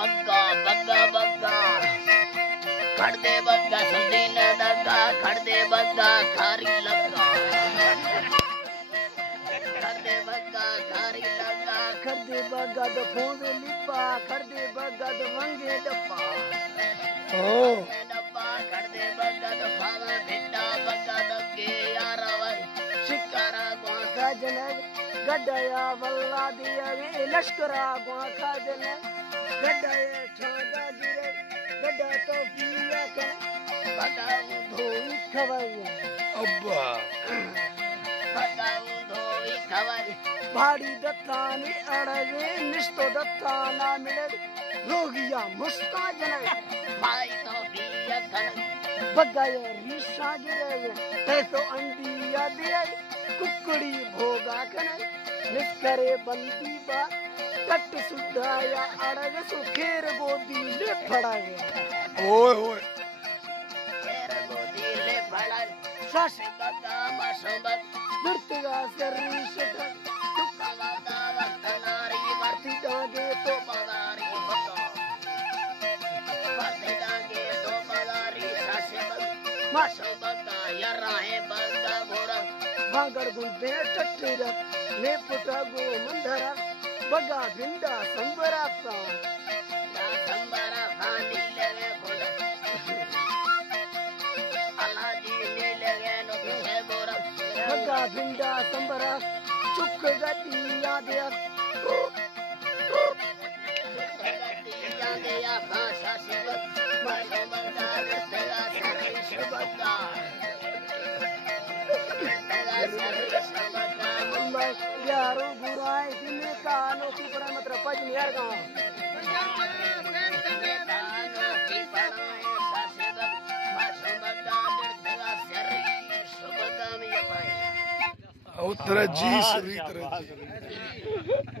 बग्गा बग्गा बग्गा खड़ दे बग्गा सुधी न दगा खड़ दे बग्गा खारी लगा खड़ दे बग्गा खारी लगा खड़ दे बग्गा द फोंदे लिपा खड़ दे बग्गा द वंगे डप्पा डब्बा खड़ दे बग्गा द फावा भिंडा बग्गा द के यारवा शिकारा ग्वाखा जन गड्डया वल्ला दिया वे लश्करा ग्वाखा जन गड्डया ठागा गिरे गड्डा तो पिया कर बगाऊ धोई खवाई अब्बा बगाऊ धोई खवाई भाड़ी दत्तानी अड़वे निस्तो दत्ताना मिले रोगिया मुस्ता जन भाई तो पिया कर बगाया रीशा गिरे तैसो अंडिया दिया कुकड़ी भोगा कने निस्करे बंदी बा कट सुधाया अड़ग सुखेर गोदी ले फड़ा गया ओए ओए तेरे गोदी ले फड़ा सास बग्गा मसंबत दुर्तगा सरीशट तुका वादा वतनारी वर्ती डागे तो पगारी बग्गा वर्ती डागे तो पगारी सासे मसंबत यरा है बग्गा गोरा भागड़ गुंदे टट्टेर ने पुटा गो मंधरा बगा भिंडा संबरा सा संबरा खानी लेवे बोला अलाजी ने लेवे नो है गोरा बगा भिंडा संबरा चुक गति याद याद या भाषा से मसंबत तेरा सरिश बग्गा यारो बुराई दिन कानो की पड़ा मतलब पज यार गांव उत्तरा जी सरी तरह जी